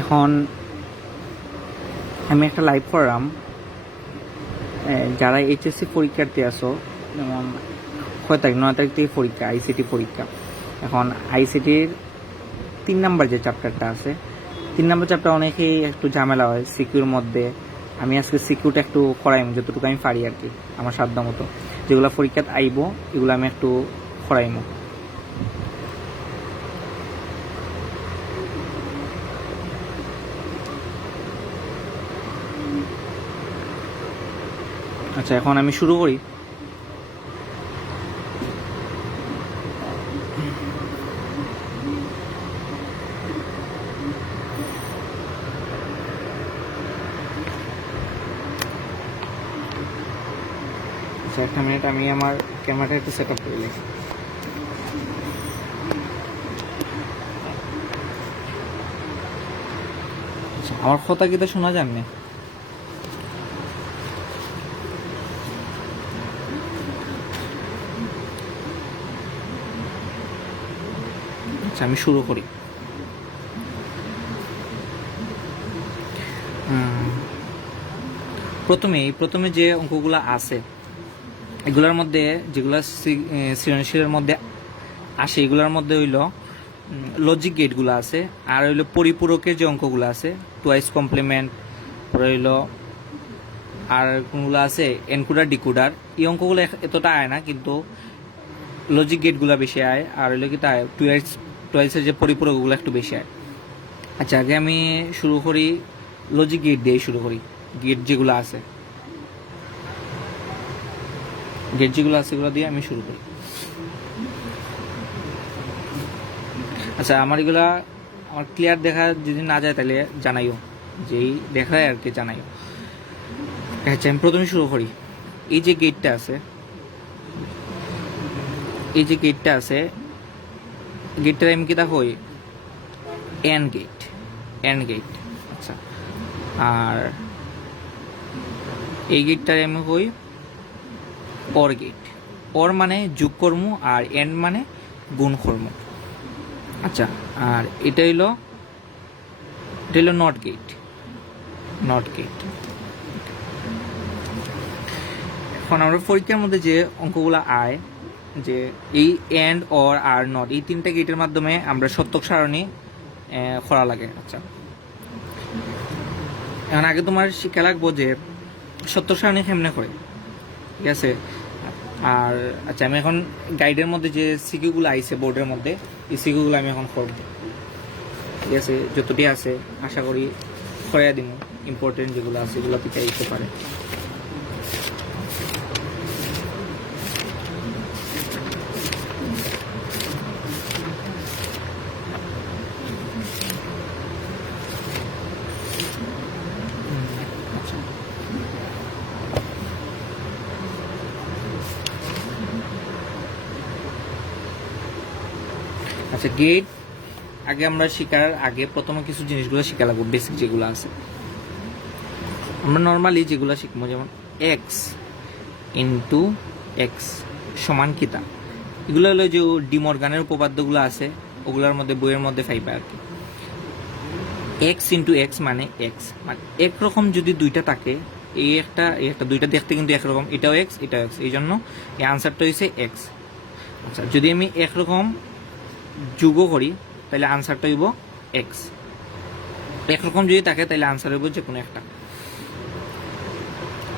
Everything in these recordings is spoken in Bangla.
এখন আমি একটা লাইভ করলাম, যারা এইচএসসি পরীক্ষার্থী আছো, যেমন কয় তারিখ 9 তারিখ থেকে পরীক্ষা, আইসিটি পরীক্ষা। এখন আইসিটির 3 নাম্বার যে চ্যাপ্টারটা আছে, 3 নাম্বার চ্যাপ্টার অনেকেই একটু ঝামেলা হয় সিকিউর মধ্যে। আমি আজকে সিকিউরটা একটু করাইম যতটুকু আমি পারি আর কি, আমার সাধ্য মতো। যেগুলো পরীক্ষাত আইব এগুলো আমি একটু করাইমো। আচ্ছা, এখন আমি শুরু করি। আচ্ছা, একটা মিনিট, আমি আমার ক্যামেরাটা একটু সেট আপ করে নিই। আচ্ছা, আমার কথা কি তো শোনা যান না? আচ্ছা, আমি শুরু করি। প্রথমে যে অঙ্কগুলো আছে এগুলোর মধ্যে, যেগুলো সৃজনশীলের মধ্যে আসে, এগুলোর মধ্যে হইল লজিক গেটগুলো আছে, আর হইলো পরিপূরকের যে অঙ্কগুলো আছে, টুয়াইস কমপ্লিমেন্ট, পরে হইল আর কোনগুলো আছে এনকোডার ডিকোডার। এই অঙ্কগুলো এতটা আয় না, কিন্তু লজিক গেটগুলো বেশি আয়, আর হইলো কি তাই টুয়াইসের যে পরিপূরকগুলো একটু বেশি আয়। আচ্ছা, আগে আমি শুরু করি লজিক গেট দিয়ে শুরু করি। গেট যেগুলো আছে এগুলো দিয়ে আমি শুরু করি। আচ্ছা, আমার ক্লিয়ার দেখা যদি না যায় তাহলে জানাইও, যেই দেখায় আর কি জানাইও। আচ্ছা, আমি প্রথমে শুরু করি। এই যে গেটটা আছে গেটটার আমি কি দেখো এন্ড গেট। আচ্ছা, আর এই গেটটার আমি কই অর গেট। অর মানে যোগ কর্ম, আর এন্ড মানে গুণ কর্ম। আচ্ছা, আর এটা হইলো নট গেট। এখন আমরা পরীক্ষার মধ্যে যে অঙ্কগুলো আয়, যে এই এন্ড, অর, আর নট, এই 3টা গেটের মাধ্যমে আমরা সত্যক সারণী করা লাগে। আচ্ছা, এখন আগে তোমার শিক্ষা লাগবো যে সত্যক সারণী কেমনে করে, ঠিক আছে? আর আচ্ছা, আমি এখন গাইডের মধ্যে যে সিকিউগুলো আইছে বোর্ডের মধ্যে, এই সিকিউগুলো আমি এখন করব, ঠিক আছে? যতটি আছে আশা করি করাইয়া দিব। ইম্পর্টেন্ট যেগুলো আছে এগুলো পিছিয়ে দিতে পারে। আচ্ছা, গেট আগে আমরা শিখার আগে প্রথমে কিছু জিনিসগুলো শিখা লাগবো, বেসিক যেগুলো আছে। আমরা নর্মালি যেগুলো শিখবো, যেমন এক্স ইন্টু এক্স সমান কিতা, এগুলো হলো যে ডিমর্গানের উপপাদ্যগুলো আছে, ওগুলোর মধ্যে বইয়ের মধ্যে পাইবা আর কি। এক্স ইন্টু এক্স মানে এক্স, মানে একরকম যদি দুইটা থাকে, এই একটা দুইটা দেখতে কিন্তু একরকম, এটাও এক্স এটাও এক্স, এই জন্য এই আনসারটা হয়েছে এক্স। আচ্ছা, যদি আমি একরকম যোগও করি তাহলে আনসারটা হইব এক্স। একরকম যদি থাকে তাহলে আনসার হইব যে কোনো একটা।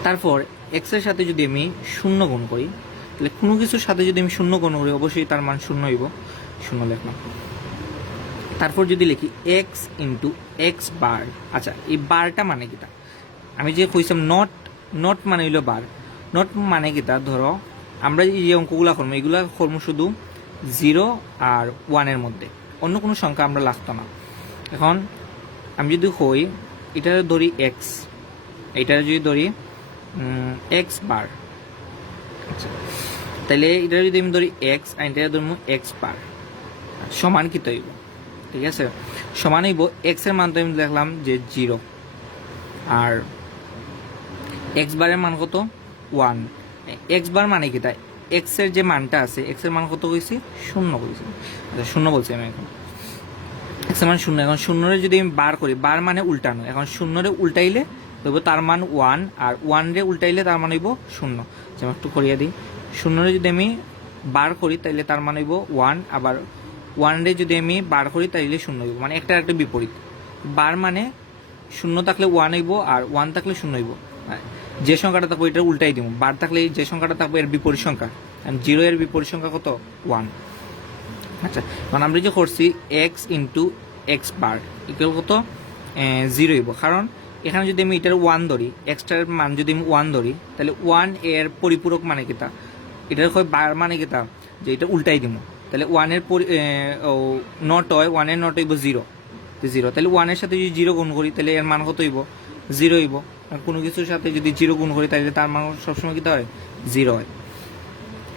তারপর এক্স এর সাথে যদি আমি 0 গুণ করি, তাহলে কোনো কিছুর সাথে যদি আমি 0 গুণ করি অবশ্যই তার মান 0 হইব, 0 লিখলাম। তারপর যদি লিখি এক্স ইন্টু এক্স বার। আচ্ছা, এই বারটা মানে কিটা? আমি যে কইছিলাম নট মানে হইল বার। নট মানে কিটা? ধরো আমরা এই অঙ্কগুলা করবো, এগুলা করবো শুধু 0 আর 1-এর মধ্যে, অন্য কোনো সংখ্যা আমরা লাগতো না। এখন আমি যদি কই এটা ধরি এক্স, এটা যদি ধরি এক্স বার, আচ্ছা, তাহলে এটা যদি আমি ধরি এক্স আর এটা ধরবো এক্স বার, সমান কি তৈব? ঠিক আছে, সমান হইব এক্স এর মান তো আমি দেখলাম যে 0, আর এক্স বারের মান কত 1। এক্স বার মানে কি? তাই এক্স এর যে মানটা আছে, এক্স এর মান কত কইছি 0 কইছি। আচ্ছা, 0 বলছি আমি এখন। এক্স এর মান 0। এখন 0 যদি আমি বার করি, বার মানে উল্টানো, এখন 0 উল্টাইলে হইব তার মান 1, আর 1 উল্টাইলে তার মান হইব 0। যেমন একটু করিয়ে দিই, 0 যদি আমি বার করি তাইলে তার মান হইব 1, আবার 1 যদি আমি বার করি তাইলে 0 হইব, মানে একটা একটা বিপরীত। বার মানে 0 থাকলে 1 হইব, আর 1 থাকলে 0 হইব। যে সংখ্যাটা থাকবে এটা উল্টাই দিব, বার থাকলে যে সংখ্যাটা থাকবে এর বিপরীত সংখ্যা, 0 এর বিপরীত সংখ্যা কত? 1। আচ্ছা, এখন আমরা যে করছি x into x bar equal কত? 0 হইব, কারণ এখানে যদি আমি এটার 1 ধরি, এক্সটার মান যদি আমি 1 ধরি, তাহলে 1 এর পরিপূরক মানে কিতা, এটার হয় বার মানে কিতা, যে এটা উল্টাই দিব, তাহলে 1 এর নট হয়, 1 এর নট হইব 0, 0, তাহলে 1 এর সাথে যদি 0 গুণ করি তাহলে এর মান কত হইব? 0 হইব। কোনো কিছুর সাথে যদি 0 গুণ করি তাহলে তার মান সবসময় কিতা হয়? 0 হয়।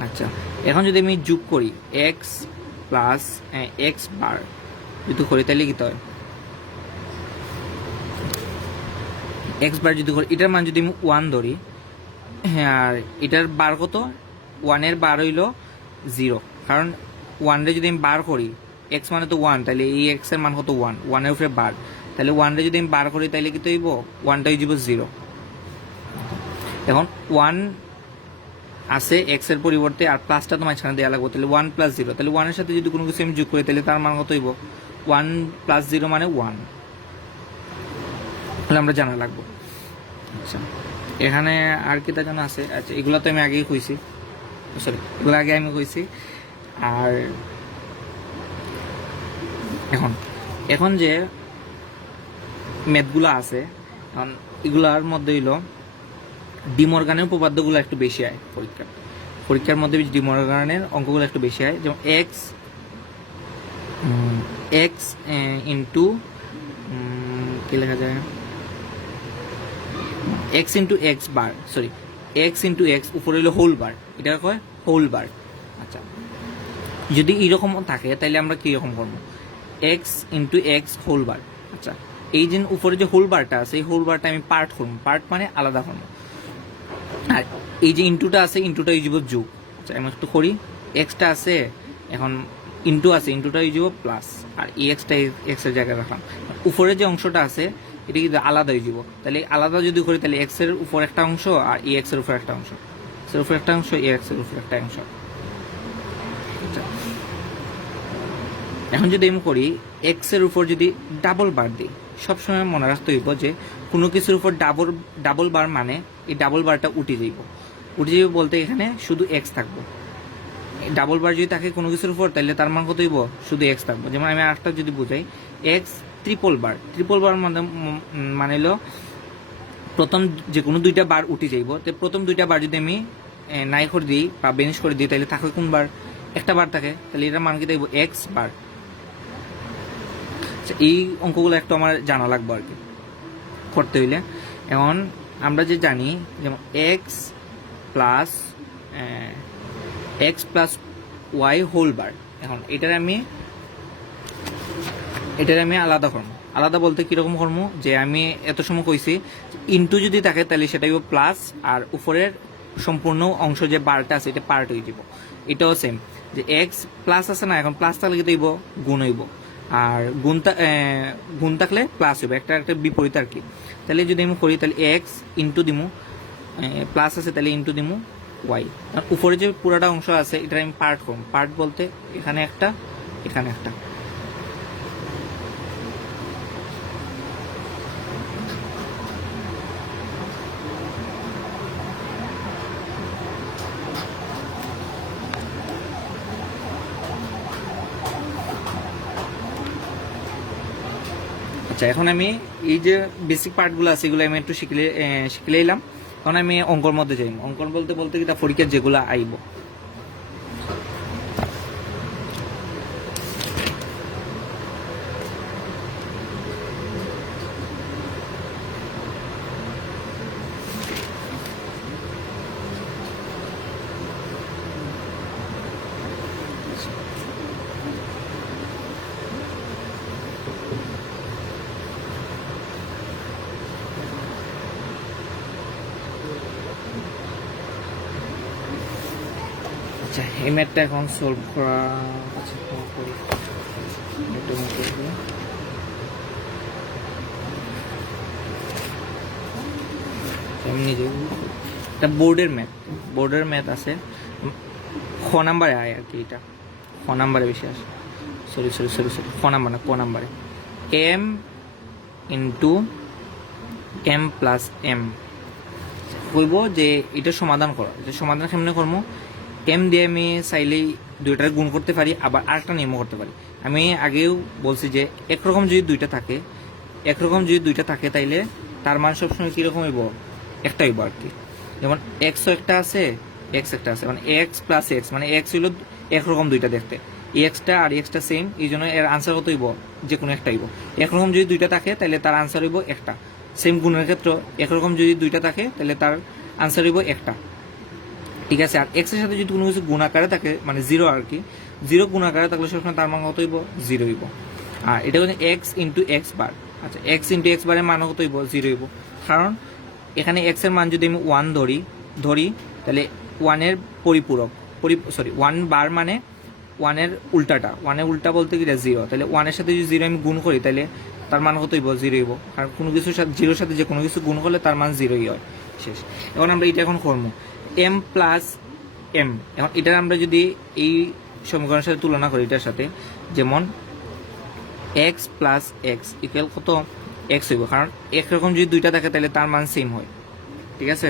আচ্ছা, এখন যদি আমি যোগ করি এক্স প্লাস এক্স বার যদি করি তাহলে কিতা হয়? এক্স বার যদি করি, এটার মান যদি আমি 1 ধরি, হ্যাঁ, আর এটার বার কত? 1 এর বার হইল 0, কারণ 1 রে যদি আমি বার করি, এক্স মানে তো 1, তাহলে এই এক্স এর মান কত? 1, 1 এর উপরে বার, তাহলে 1 রে যদি আমি বার করি তাহলে কি হইব? 1টা হয়ে যাব 0। এখন 1 আছে এক্স এর পরিবর্তে, আর প্লাসটা তো মাঝখানে দেওয়া লাগবে, তাহলে 1 প্লাস 0, তাহলে 1 এর সাথে যদি কোনো কিছু আমি যোগ করি তাহলে তার মান কত হইব? 1 প্লাস 0 মানে 1, তাহলে আমরা জানা লাগবো। আচ্ছা, এখানে আর কি তা জানা আছে? আচ্ছা, এগুলো তো আমি আগেই কইছি, সরি, এগুলো আগে আমি কইছি। আর এখন যে ম্যাথগুলো আছে, এখন এগুলার মধ্যে হইল ডিমর্গানের উপপাদ্যগুলো একটু বেশি হয় পরীক্ষার মধ্যে, ডিমর্গানের অঙ্কগুলো একটু বেশি হয়। যেমন এক্স ইন্টু কি লেখা যায়, x into x bar, sorry, x into x উপরে হইলো হোল বার, এটা কয় হোল বার। আচ্ছা, যদি এইরকম থাকে তাহলে আমরা কীরকম করবো? X into X whole bar. আচ্ছা, এই যে উপরে যে হোল বারটা আছে, এই হোল বারটা আমি পার্ট করবো, পার্ট মানে আলাদা করবো, আর এই যে ইন্টুটা আছে, ইন্টুটা ইউজ যোগ। আচ্ছা, আমি একটু করি, এক্সটা আছে, এখন ইন্টু আছে, ইন্টুটা ইউজ প্লাস, আর এই এক্সটা এক্সের জায়গায় রাখলাম। উপরে যে অংশটা আছে এটা কিন্তু আলাদা হয়ে যাব, তাহলে আলাদা যদি করি তাহলে এক্স এর উপর একটা অংশ, আর এই এক্স এর উপর একটা অংশ, এক্স এর উপর একটা অংশ, এই এক্স এর উপর একটা অংশ। এখন যদি আমি করি এক্স এর উপর যদি ডাবল বার দিই, সবসময় মনে রাখতে হইব যে কোনো কিছুর উপর ডাবল বার মানে এই ডাবল বারটা উঠে যাইব বলতে এখানে শুধু এক্স থাকবো। ডাবল বার যদি থাকে কোনো কিছুর উপর, তাহলে তার মান কত হইব? শুধু এক্স থাকবো। যেমন আমি আরেকটা যদি বুঝাই, এক্স ট্রিপল বার মানে হলো প্রথম যে কোনো দুইটা বার উঠে যাইব, তো প্রথম দুইটা বার যদি আমি নাই করে দিই বা বেনিশ করে দিই তাহলে থাকে কোন বার? একটা বার থাকে, তাহলে এটার মান কি দেখবো? X bar. এই অঙ্কগুলো একটু আমার জানা লাগবে আর কি করতে হইলে। এখন আমরা যে জানি, যেমন X plus Y whole bar, এখন এটার আমি আলাদা করবো। আলাদা বলতে কিরকম করবো, যে আমি এত সময় কইছি ইন্টু যদি থাকে তাহলে সেটা হইব প্লাস, আর উপরের সম্পূর্ণ অংশ যে বারটা আছে এটা পার্ট হয়ে যাব। এটাও সেম, যে এক্স প্লাস আছে না, এখন প্লাস থাকলে কি হইব? গুণ হইব, আর গুণ থাকলে প্লাস হইব, একটা একটা বিপরীত আর কি। তাহলে যদি আমি করি তাহলে এক্স ইন্টু দিমু, প্লাস আছে তাহলে ইন্টু দিমু ওয়াই, উপরে যে পুরোটা অংশ আছে এটা আমি পার্ট করব। পার্ট বলতে এখানে একটা, এখানে একটা। আচ্ছা, এখন আমি এই যে বেসিক পার্টগুলো আছে এগুলো আমি একটু শিখলে এলাম। এখন আমি অঙ্কর মধ্যে যাই। অঙ্কন বলতে কি তা পরীক্ষার যেগুলো আইব। আচ্ছা, এই ম্যাথটা এখন সলভ করা আছে। আমি নিজে এটা বোর্ডের ম্যাথ আছে, খ নাম্বারে আয় আর কি, এটা খ নাম্বারে বেশি আসে, সরি খ নাম্বার না, ক নাম্বারে M into M plus M কইব যে এটা সমাধান করো। এটা সমাধান কেমনে করবো, এম দিয়ে আমি চাইলেই দুইটার গুণ করতে পারি, আবার আরেকটা নিয়মও করতে পারি। আমি আগেও বলছি যে একরকম যদি দুইটা থাকে তাইলে তার মান সবসময় কীরকম হইব, একটা হইব আর কি। যেমন এক্সও একটা আছে, এক্স একটা আছে, মানে এক্স প্লাস এক্স, মানে এক্স হইল একরকম দুইটা দেখতে, এক্সটা আর এক্সটা সেম, এই জন্য এর আনসার কত হইব, যে কোনো একটা হইব। একরকম যদি দুইটা থাকে তাহলে তার আনসার হইব একটা। সেম গুণের ক্ষেত্রে একরকম যদি দুইটা থাকে তাহলে তার আনসার হইব একটা, ঠিক আছে। আর এক্স এর সাথে যদি কোনো কিছু গুণ আকারে থাকে, মানে জিরো আর কি, জিরো গুণ আকারে থাকলে সবসময় তার মান কত হইব, জিরো হইব। আর এটা হচ্ছে এক্স ইন্টু এক্স বার, আচ্ছা এক্স ইন্টু এক্স বারের মান কত হইব, জিরো হইব। কারণ এখানে এক্স এর মান যদি আমি ওয়ান ধরি তাহলে ওয়ানের পরিপূরক, ওয়ান বার মানে ওয়ানের উল্টাটা, ওয়ানের উল্টা বলতে কি জিরো, তাহলে ওয়ানের সাথে যদি জিরো আমি গুণ করি তাহলে তার মান কত হইব, জিরো হইব। কারণ কোনো কিছুর সাথে জিরোর সাথে যে কোনো কিছু গুণ করলে তার মান জিরোই হয়, শেষ। এখন আমরা এটা এখন করবো এম প্লাস এম। এখন এটা আমরা যদি এই সমীকরণের সাথে তুলনা করি এটার সাথে, যেমন এক্স প্লাস এক্স ইকুয়াল কত, এক্স হইব। কারণ একরকম যদি দুইটা থাকে তাহলে তার মান সেম হয়, ঠিক আছে।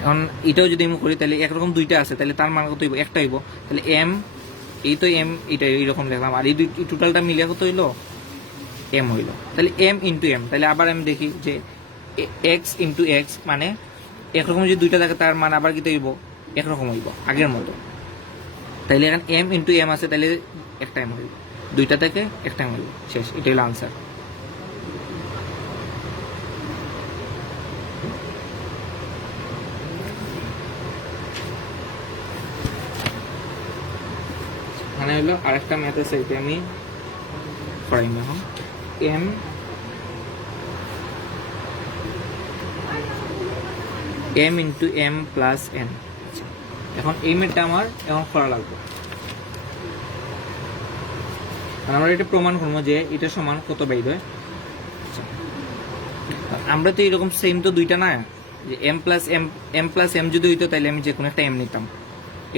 এখন এটাও যদি আমি করি তাহলে একরকম দুইটা আছে তাহলে তার মান কত হইব, একটা হইব। তাহলে এম, এই তো এম, এটা এইরকম দেখলাম, আর এই টোটালটা মিলিয়ে কত হইলো, এম হইল। তাহলে এম ইন্টু এম, তাহলে আবার আমি দেখি যে এক্স ইন্টু এক্স, মানে একরকম যদি দুইটা থাকে তার মান আবার কি হইব, একরকম হইব আগের মতো। তাইলে এখন এম ইন্টু এম আছে, তাহলে একটা এম হইব, দুইটা থেকে একটা এম হইব, শেষ। এটা হলো আনসার। মানে হলো আরেকটা ম্যাথ আছে, এটা আমি করাইম এখন। M into M plus N, এখন এই ম্যাথটা আমার এখন করা লাগবে। আমরা এটা প্রমাণ করবো যে এটা সমান কত বাইর হয়। আমরা তো এরকম সেম তো দুইটা না, যে এম প্লাস এম যদি হইতো তাহলে আমি যে কোনো একটা এম নিতাম,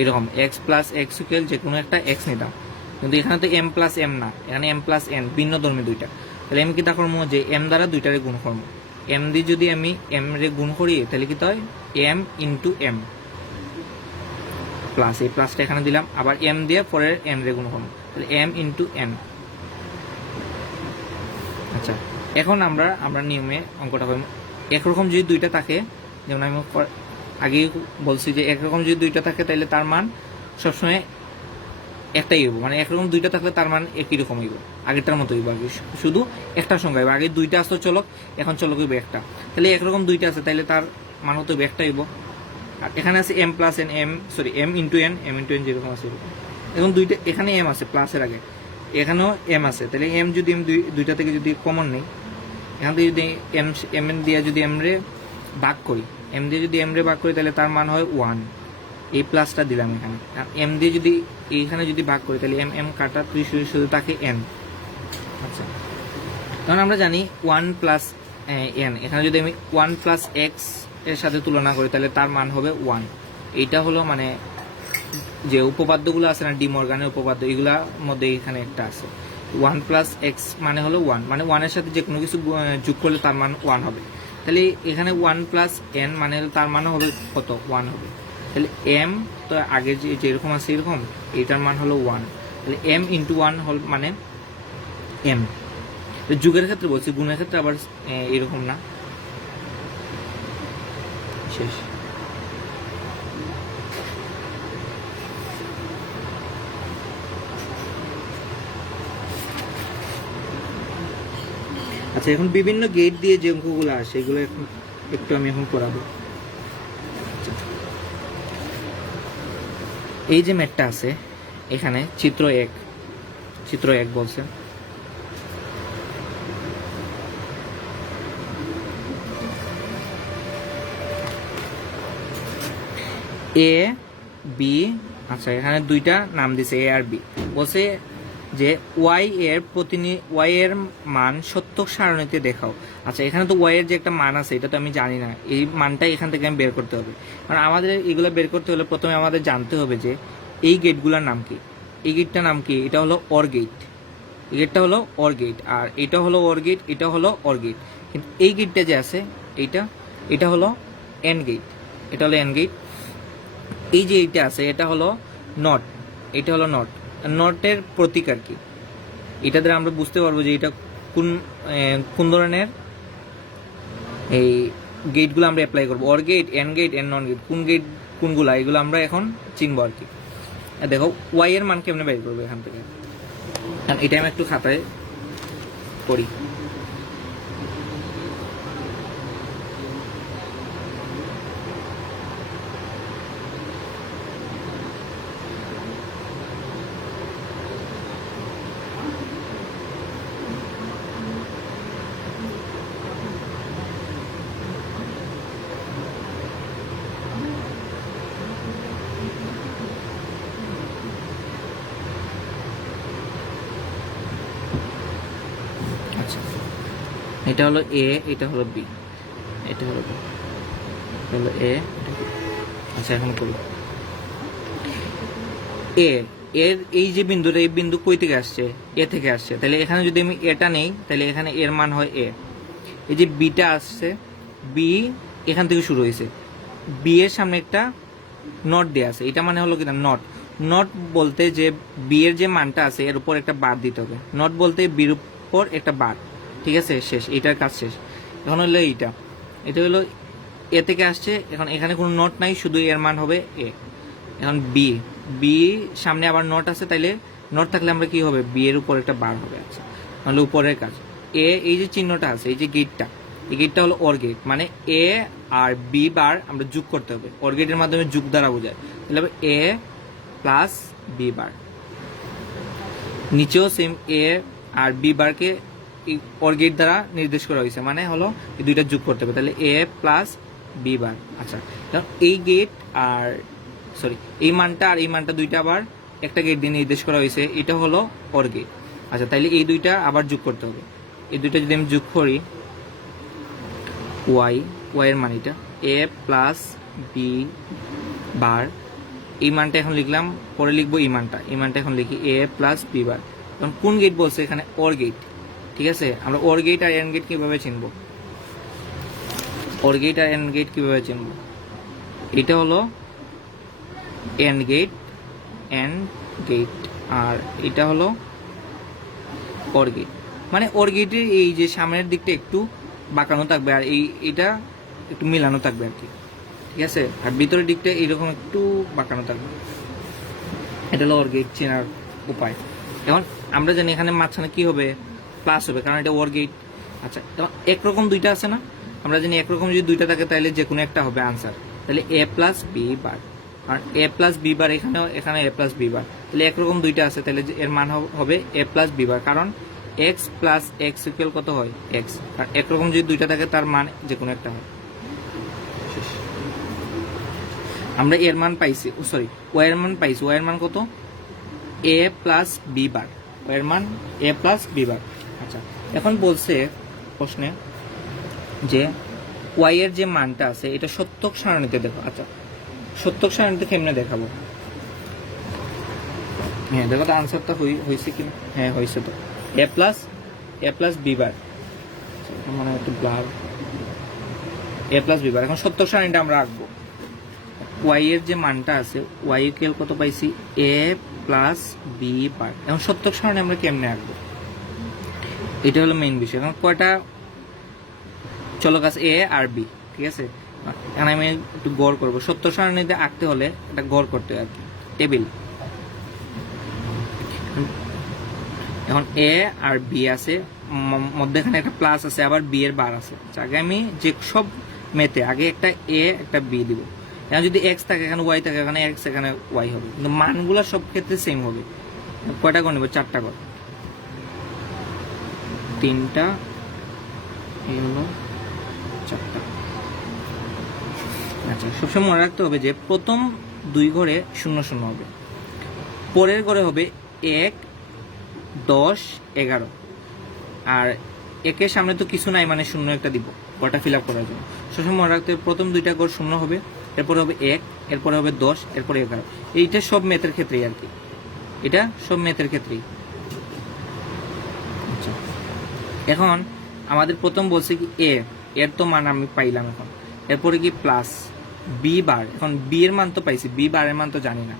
এরকম এক্স প্লাস এক্স ইকুয়াল যে কোনো একটা এক্স নিতাম। কিন্তু এখানে তো এম প্লাস এম না, এখানে এম প্লাস এন, ভিন্ন ধর্মী দুইটা। তাহলে আমি কি তা করবো যে এম দ্বারা দুইটারে গুণ করবো। এম দিয়ে যদি আমি এম রে গুণ করি তাহলে কি হয়, এম ইন্টু এম প্লাস, এই প্লাসটা এখানে দিলাম, আবার এম দিয়ে পরের এম রে গুণ করবো, তাহলে এম ইন্টু এম। আচ্ছা, এখন আমরা নিয়মে অঙ্কটা করবো। একরকম যদি দুইটা থাকে, যেমন আমি আগে বলছি যে একরকম যদি দুইটা থাকে তাহলে তার মান সবসময় একটাই হইব, মানে একরকম দুইটা থাকলে তার মান একই রকম হইব, আগেরটার মতো হইব। আগে শুধু একটা সংখ্যা হইব, আগে দুইটা আসতো চলক, এখন চলক হইব একটা। তাহলে একরকম দুইটা আছে তাহলে তার মান হতো একটা হইব। আর এখানে আছে M plus N, M into N যেরকম আছে এখন দুইটা, এখানে এম আছে প্লাসের আগে, এখানেও এম আছে। তাহলে এম যদি এম দুইটা থেকে যদি কমন নেই, এখান থেকে যদি এম দিয়ে যদি এম রে ভাগ করি, এম দিয়ে যদি এম রে ভাগ করি তাহলে তার মান হয় ওয়ান। এই প্লাসটা দিলাম এখানে, এম দিয়ে যদি এইখানে যদি ভাগ করি তাহলে এম কাটা শুধু থাকে এন। আচ্ছা, তখন আমরা জানি ওয়ান প্লাস এন, এখানে যদি আমি ওয়ান প্লাস এক্স এর সাথে তুলনা করি তাহলে তার মান হবে ওয়ান। এইটা হলো মানে যে উপপাদ্যগুলো আছে না, ডি মর্গানের উপপাদ্য, এগুলার মধ্যে এখানে একটা আছে। ওয়ান প্লাস এক্স মানে হলো ওয়ান, মানে ওয়ানের সাথে যে কোনো কিছু যোগ করলে তার মান ওয়ান হবে। তাহলে এখানে ওয়ান প্লাস এন মানে তার মান হবে কত, ওয়ান হবে। তাহলে এম তো আগে যেরকম আছে এরকম, এইটার মান হলো ওয়ান। তাহলে এম ইন্টু ওয়ান হল মানে এম। যুগের ক্ষেত্রে বলছি, গুণের ক্ষেত্রে আবার এরকম না, শেষ। আচ্ছা, এখন বিভিন্ন গেট দিয়ে যে অঙ্কগুলো আসে এগুলো এখন একটু আমি এখন করাবো। এই যে ম্যাটটা আছে এখানে চিত্র এক বলছে, এ বি, আচ্ছা এখানে দুইটা নাম দিছে এ আর বি, বলছে যে ওয়াই এর মান সত্যক সারণীতে দেখাও। আচ্ছা, এখানে তো ওয়াই এর যে একটা মান আছে এটা তো আমি জানি না, এই মানটাই এখান থেকে আমি বের করতে হবে। কারণ আমাদের এগুলো বের করতে হলে প্রথমে আমাদের জানতে হবে যে এই গেটগুলোর নাম কি। এই গেটটার নাম কি? এটা হলো অর গেট। এই গেটটা হলো অর গেট, আর এটা হলো অর গেট, এটা হলো অর গেট। কিন্তু এই গেটটা যে আছে এটা হলো এন্ড গেট। এটা হলো এন্ড গেট। এই যে এইটা আছে এটা হলো নট। এটা হলো নট। নটের প্রতীক আর কি, এটা দ্বারা আমরা বুঝতে পারবো যে এটা কোন ধরনের এই গেটগুলো আমরা অ্যাপ্লাই করবো। Or gate, and gate, and non gate, কোন গেট কোনগুলা, এগুলো আমরা এখন চিনবো আর কি। দেখো ওয়াই এর মান কেমনে বের করবো এখান থেকে, এটা আমি একটু খাতায় করি। আচ্ছা, এটা হলো এ, এটা হলো বি, এটা হলো বি, এটা হলো এ। আচ্ছা, এখন করি এ এর এই যে বিন্দুটা, এই বিন্দু কই থেকে আসছে? এ থেকে আসছে। তাহলে এখানে যদি আমি এটা নেই তাহলে এখানে এর মান হয় এ। এই যে বিটা আসছে, বি এখান থেকে শুরু হয়েছে, বি এর সামনে একটা নট দেওয়া আছে, এটা মানে হলো কিনা নট। নট বলতে যে বি এর যে মানটা আছে এর উপর একটা বার দিতে হবে। নট বলতে বির উপর একটা বার, ঠিক আছে, শেষ, এটার কাজ শেষ। এখন হলো এটা হলো এ থেকে আসছে, এখন এখানে কোনো নট নাই, শুধু এর মান হবে এ। এখন বি সামনে আবার নট আছে, তাইলে নট থাকলে আমরা কি হবে, বি এর উপর একটা বার হবে। আচ্ছা, তাহলে উপরের কাজ এ, এই যে চিহ্নটা আছে, এই যে গেটটা, এই গেটটা হলো অর গেট, মানে এ আর বি বার আমরা যোগ করতে হবে। অর গেটের মাধ্যমে যোগ দ্বারা বোঝায়, তাহলে হবে এ প্লাস বি বার। নিচেও সেম, এ আর বি বারকে অর গেট দ্বারা নির্দেশ করা হয়েছে, মানে হলো এই দুইটা যোগ করতে হবে, তাহলে এ প্লাস বি বার। আচ্ছা, এই গেট আর সরি এই মানটা আর এই মানটা দুইটা আবার একটা গেট দিয়ে নির্দেশ করা হয়েছে, এটা হলো অর গেট। আচ্ছা, তাইলে এই দুইটা আবার যোগ করতে হবে। এই দুইটা যদি আমি যোগ করি, ওয়াই এর মান এটা এ প্লাস বি বার, এই মানটা এখন লিখলাম, পরে লিখবো এই মানটা এখন লিখি এ প্লাস বি বার। এখন কোন গেট বলছে? এখানে অর গেট, ঠিক আছে। আমরা অর গেট আর এন্ড গেট কিভাবে চিনবো? অর গেট আর এন্ড গেট কিভাবে চিনবো? এটা হলো এন্ড গেট, আর এটা হলো অর গেট। মানে অর গেটের এই যে সামনের দিকটা একটু বাঁকানো থাকবে, আর এটা একটু মিলানো থাকবে আর কি, ঠিক আছে। আর ভিতরের দিকটা এইরকম একটু বাঁকানো থাকবে। এটা হলো অর গেট চেনার উপায়। এখন আমরা জানি এখানে মাঝখানে কি হবে, প্লাস হবে, কারণ এটা অর গেট। আচ্ছা, একরকম দুইটা আছে না, আমরা জানি একরকম যদি দুইটা থাকে তাহলে যে কোনো একটা হবে আনসার। তাহলে এ প্লাস বি বার, আর এ প্লাস বি বার এখানে এ প্লাস বি বার, তাহলে একরকম দুইটা আছে, তাহলে এর মান হবে এ প্লাস বি বার, কারণ এক্স প্লাস এক্স ইকুয়াল কত হয়? এক্স। আর একরকম যদি দুইটা থাকে তার মান যে কোনো একটা হয়। আমরা এর মান পাইছি, সরি ওয়াই এর মান পাইছি। ওয়াই এর মান কত? এ প্লাস বি বার। ওয়াই এর মান এ প্লাস বি বার। আচ্ছা, এখন বলছে প্রশ্নে যে ওয়াই এর যে মানটা আছে এটা সত্যক সারণীতে দেখো। আচ্ছা, সত্যক সারণীতে কেমনে দেখাবো? হ্যাঁ, দেখো তো আনসারটা হয়েছে কি? হ্যাঁ, হয়েছে তো, এ প্লাস বি বার, মানে একটু ব্লার, এ প্লাস বি বার। এখন সত্যক সারণীটা আমরা আঁকবো। ওয়াই এর যে মানটা আছে, ওয়াই ইকুয়াল কত পাইছি? এ প্লাস বি বার। এখন সত্যক সারণী আমরা কেমনে আঁকবো, এটা হলো মেইন বিষয়। এখন কয়টা চলক আছে? এ আর বি, ঠিক আছে। এখন আমি একটু গড় করবো। সত্যক সারণীতে আঁকতে হলে এটা গড় করতে হয় আর কি, টেবিল। এখন এ আর বি আছে, মধ্যেখানে একটা প্লাস আছে, আবার বি এর বার আছে। আগে আমি যে সব মেতে আগে একটা এ একটা বি দিব। এখন যদি এক্স থাকে এখানে ওয়াই থাকে, এখানে এক্স এখানে ওয়াই হবে, কিন্তু মানগুলো সব ক্ষেত্রে সেম হবে। কয়টা করে নেব? 4টা করে, 3টা, এই হলো 4টা। আচ্ছা, সবসময় মনে রাখতে হবে যে প্রথম 2 ঘরে 0 0 হবে, পরের ঘরে হবে 1 10 11, আর একের সামনে তো কিছু নাই মানে শূন্য একটা দিব ঘরটা ফিল আপ করার জন্য। সবসময় মনে রাখতে হবে প্রথম দুইটা ঘর শূন্য হবে, এরপরে হবে 1, এরপরে হবে 10, এরপরে 11। এইটা সব ম্যাথের ক্ষেত্রেই আর কি, এটা সব ম্যাথের ক্ষেত্রেই। আচ্ছা, এখন আমাদের প্রথম বলছে কি এর তো মান আমি পাইলাম, এখন এরপরে কি প্লাস বি বার। এখন বি এর মান তো পাইছি, বি বারের মান তো জানি না,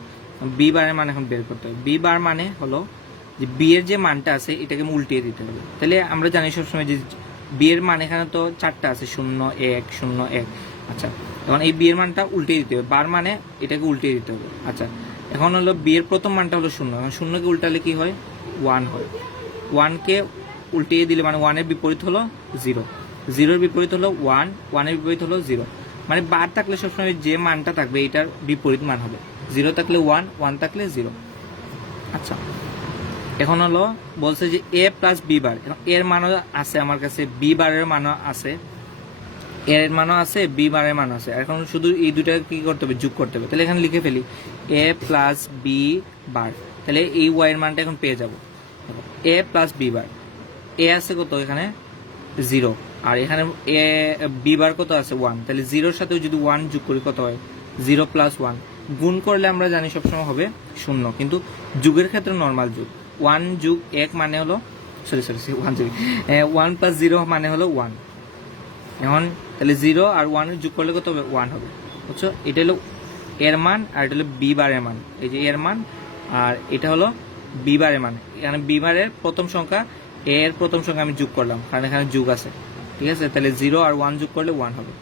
বি বারের মান এখন বের করতে হবে। বি বার মানে হলো যে বি এর যে মানটা আছে এটাকে উল্টিয়ে দিতে হবে। তাহলে আমরা জানি সবসময় যে বি এর মান এখানে তো 4টা আছে, 0 1 0 1। আচ্ছা, এখন এই বি এর মানটা উল্টিয়ে দিতে হবে, বার মানে এটাকে উল্টিয়ে দিতে হবে। আচ্ছা, এখন হলো বি এর প্রথম মানটা হলো 0, এখন 0কে উল্টালে কি হয় 1 হয়। 1কে উল্টিয়ে দিলে মানে 1 এর বিপরীত হলো 0, 0 এর বিপরীত হলো 1, 1 এর বিপরীত হলো 0। মানে বার থাকলে সবসময় যে মানটা থাকবে এটার বিপরীত মান হবে। 0 থাকলে 1, 1 থাকলে 0। আচ্ছা, এখন হলো বলছে যে এ প্লাস বি বার, এর মানও আছে আমার কাছে, বি বারের মানও আছে, এর মানও আছে, বি বারের মানও আছে। এখন শুধু এই দুইটা কি করতে হবে, যোগ করতে হবে। তাহলে এখানে লিখে ফেলি এ প্লাস বি বার, তাহলে এই ওয়াই এর মানটা এখন পেয়ে যাব। এ প্লাস বি বার, এ আছে কত এখানে 0, আর এখানে এ বি বার কত আছে 1, তাহলে 0-র সাথে যদি 1 যোগ করি কত হয় 0 প্লাস 1। গুণ করলে আমরা জানি সবসময় হবে 0, কিন্তু যুগের ক্ষেত্রে নর্মাল যুগ 1 যোগ 1 মানে হলো 1 প্লাস 0 মানে হলো 1। এখন তাহলে 0 আর 1 যোগ করলে কত হবে 1 হবে, বুঝছো? এটা হলো এর মান আর এটা হলো বি বারের মান। এই যে এর মান আর এটা হলো বি বারের মান। এখানে বি বারের প্রথম সংখ্যা, এর প্রথম সংখ্যা আমি যোগ করলাম কারণ এখানে যোগ আছে, ঠিক আছে? তাহলে 0 আর 1 যোগ করলে 1 হবে।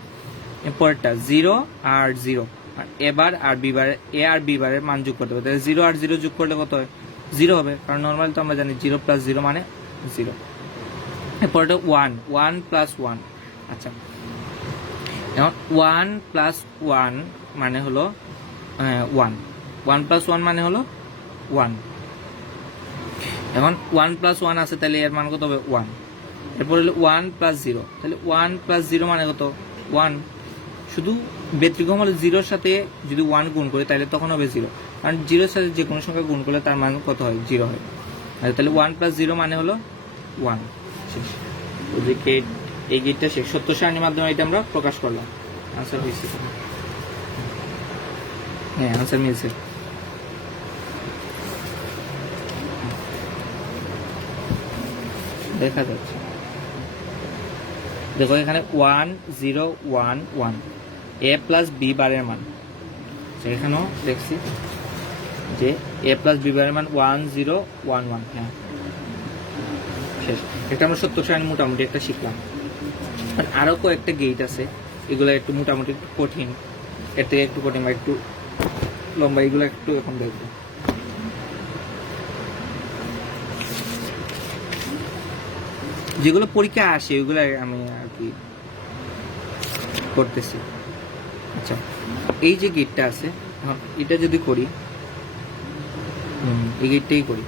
এরপরটা 0 আর 0, আর এবার আর বি বারের এ আর বি বারের মান যোগ করতে হবে। তাহলে 0 আর 0 যোগ করলে কত হয় 0 হবে, কারণ নর্মাল তো আমরা জানি 0 প্লাস 0 মানে 0। এরপরটা 1 প্লাস 1। আচ্ছা, এখন 1 প্লাস 1 মানে হলো 1 প্লাস 1 মানে হলো 1। এখন 1 প্লাস 1 আছে, তাহলে এর মান কত হবে 1। এরপর হলো 1 প্লাস 0, তাহলে 1 প্লাস 0 মানে কত 1। শুধু ব্যতিক্রম হলো 0-র সাথে যদি 1 গুণ করি তাহলে তখন হবে 0, কারণ 0-র সাথে যে কোনো সংখ্যা গুণ করলে তার মান কত হয় 0 হয়। আচ্ছা, তাহলে 1 প্লাস 0 মানে হলো 1। শেষ, এই গেটটা শেষ। সত্য সারণীর মাধ্যমে এটা আমরা প্রকাশ করলাম। আনসার হয়েছে, হ্যাঁ আনসার মিলছে। দেখা যাচ্ছে, দেখো এখানে 1 0 1 1 এ প্লাস বি বারের মান, এখানেও দেখছি যে এ প্লাস বি বারের মান 1 0 1 1। হ্যাঁ শেষ, এটা আমরা সত্য সারণী মোটামুটি একটা শিখলাম। আরো কয়েকটা গেট আছে, এগুলো একটু মোটামুটি একটু কঠিন, এর থেকে একটু কঠিন বা একটু লম্বা, এগুলো একটু এখন দেখবো। যেগুলো পরীক্ষা আসে ওইগুলো আমি আর কি করতেছি। আচ্ছা, এই যে গেটটা আছে, এটা যদি করি, এই গেটটাই করি।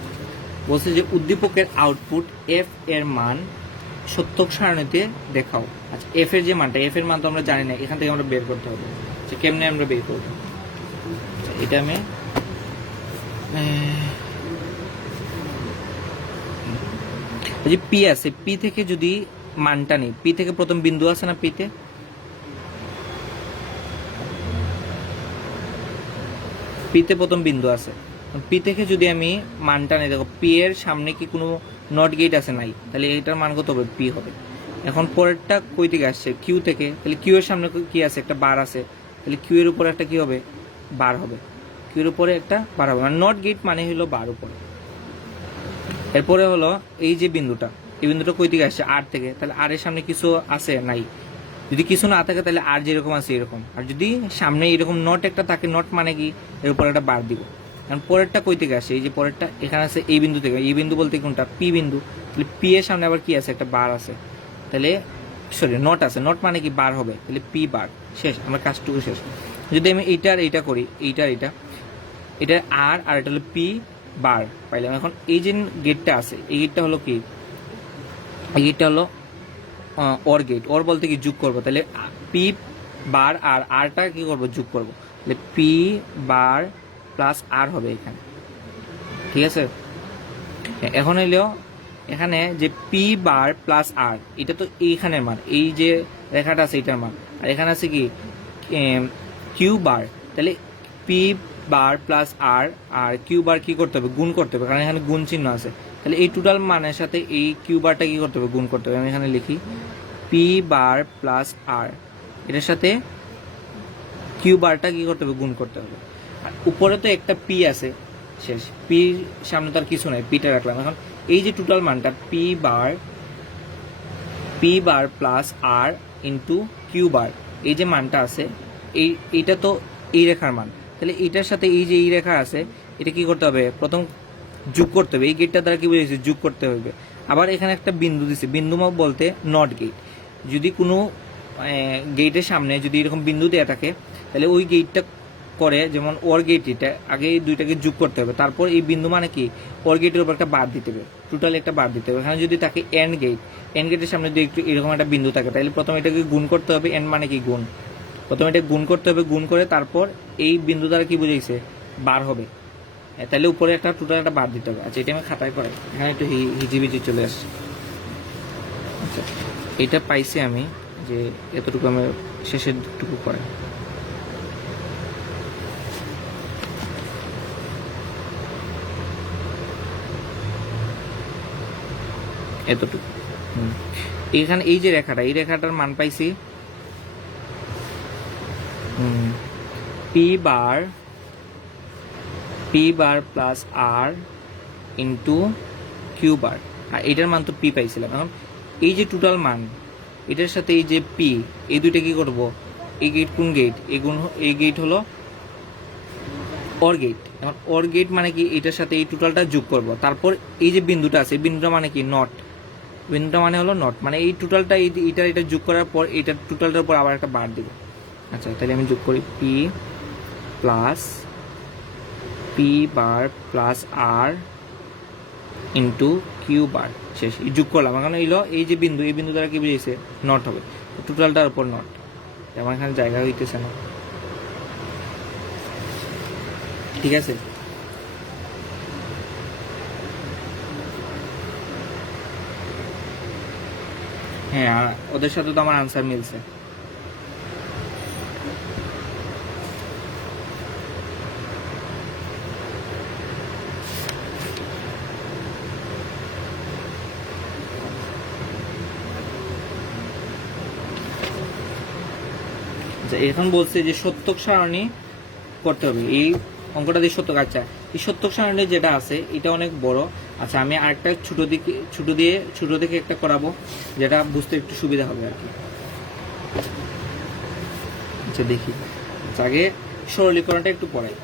বলছে যে উদ্দীপকের আউটপুট এফ এর মান সত্যক সারণীতে দেখাও। আচ্ছা, এফ এর যে মানটা, এফ এর মান তো আমরা জানি না, এখান থেকে আমরা বের করতে হবে। আচ্ছা, কেমনে আমরা বের করবো, এটা আমি যে পি আছে, পি থেকে যদি মানটা নেই, পি থেকে প্রথম বিন্দু আছে না, পিতে প্রথম বিন্দু আছে, পি থেকে যদি আমি মানটা নেই, দেখো পি এর সামনে কি কোনো নট গেট আছে নাই, তাহলে এটার মান কত হবে পি হবে। এখন পরেরটা কই থেকে আসছে, কিউ থেকে, তাহলে কিউ এর সামনে কি আছে, একটা বার আছে, তাহলে কিউ এর উপরে একটা কি হবে বার হবে, কিউ এর উপরে একটা বার হবে, মানে নট গেট মানে হলো বার উপরে। এরপরে হলো এই যে বিন্দুটা, এই বিন্দুটা কই থেকে আসছে আর থেকে, তাহলে আর এর সামনে কিছু আছে নাই, যদি কিছু না থাকে তাহলে আর যেরকম আছে এরকম, আর যদি সামনে এরকম নট একটা থাকে, নট মানে কি এর উপরে একটা বার দিব। কারণ পরেরটা কই থেকে আসে, এই যে পরেরটা এখানে আছে এই বিন্দু থেকে, এই বিন্দু বলতে কোনটা পি বিন্দু, তাহলে পি এর সামনে আবার কি আছে একটা বার আছে, তাহলে সরি নট আছে, নট মানে কি বার হবে, তাহলে পি বার। শেষ, আমার কাজটুকু শেষ। যদি আমি এইটার এইটা করি, এইটার এটা আর এটা হলো পি বার পাইলাম। এখন এই যে গেটটা আছে, এই গেটটা হলো কি, এই গেটটা হলো অর গেট। অর বলতে কি যোগ করবো, তাহলে পি বার আর আরটা কি করবো যোগ করবো, তাহলে পি বার প্লাস আর হবে এখানে, ঠিক আছে? এখন হইলো এখানে যে পি বার প্লাস আর, এটা তো এইখানের মান, এই যে রেখাটা আছে এটার মান, আর এখানে আছে কি কিউ বার, তাহলে পি বার প্লাস আর আর কিউ বার কি করতে হবে, গুণ করতে হবে, কারণ এখানে গুণ চিহ্ন আছে। তাহলে এই টোটাল মানের সাথে এই কিউ বারটা কি করতে হবে, গুণ করতে হবে। আমি এখানে লিখি পি বার প্লাস আর, এটার সাথে কিউ বারটা কি করতে হবে, গুণ করতে হবে। আর উপরে তো একটা পি আছে, শেষ, পির সামনে তো আর কিছু নাই, পিটা রাখলাম। এখন এই যে টোটাল মানটা পি বার প্লাস আর ইন্টু কিউ বার, এই যে মানটা আছে, এইটা তো এই রেখার মান, তাহলে এইটার সাথে এই যে এই রেখা আছে, এটা কি করতে হবে, প্রথম যোগ করতে হবে। এই গেটটা দ্বারা কি বুঝেছি, যোগ করতে হবে। আবার এখানে একটা বিন্দু দিছে, বিন্দু বলতে নট গেট। যদি কোনো গেটের সামনে যদি এরকম বিন্দু দেওয়া থাকে, তাহলে ওই গেটটা করে, যেমন ওর গেট, এটা আগে এই দুইটাকে যোগ করতে হবে, তারপর এই বিন্দু মানে কি ওর গেটের উপর একটা বার দিতে হবে, টোটাল একটা বার দিতে হবে। এখানে যদি থাকে এন্ড গেটের সামনে যদি একটু এরকম একটা বিন্দু থাকে, তাহলে প্রথমে এটাকে গুণ করতে হবে, এন্ড মানে কি গুণ, প্রথমে এটা গুণ করতে হবে, গুণ করে তারপর এই বিন্দু দ্বারা কি বুঝাইছে, বার হবে, তাহলে উপরে একটা টোটাল একটা বার দিতে হবে। আচ্ছা, এটা আমি খাতায় করে, এখানে একটু হিজিবিজি চলে আসছে। আচ্ছা, এটা পাইছি আমি, যে এতটুকু আমি শেষের টুকু করে এতটুকু। এখানে এই যে রেখাটা, এই রেখাটার মান পাইছি পি বার প্লাস আর ইন্টু কিউ বার, আর এটার মান তো পি পাইছিলাম। এখন এই যে টোটাল মান, এটার সাথে এই যে পি, এই দুইটা কি করব, এই গেট কোন গেট, এই গেট হলো অর গেট। এখন অর গেট মানে কি, এটার সাথে এই টোটালটা যোগ করব, তারপর এই যে বিন্দুটা আছে, এই বিন্দুটা মানে কি নট, বিন্দুটা মানে হলো নট, মানে এই টোটালটা এটা যোগ করার পর এইটার টোটালটার উপর আবার একটা বার দিব। আচ্ছা, তাহলে আমি যোগ করি পি বার প্লাস আর ইন্টু কিউ বার, শেষ, যোগ করলাম। এখন এই যে বিন্দু, এই বিন্দু দ্বারা কি বুঝেছে, নট হবে, টোটালটার উপর নট, আমার এখানে জায়গা হইতেছে না, ঠিক আছে। হ্যাঁ, আর ওদের সাথে তো আমার আনসার মিলছে। এখন বলছে যে সত্যক সারণী করতে হবে, এই অঙ্কটা দিয়ে সত্যক। আচ্ছা, এই সত্যক সারণী যেটা আছে এটা অনেক বড়। আচ্ছা, আমি আরেকটা ছোট দেখে একটা করাবো, যেটা বুঝতে একটু সুবিধা হবে আর কি। আচ্ছা, দেখি, আগে সরলীকরণটা একটু পড়াই।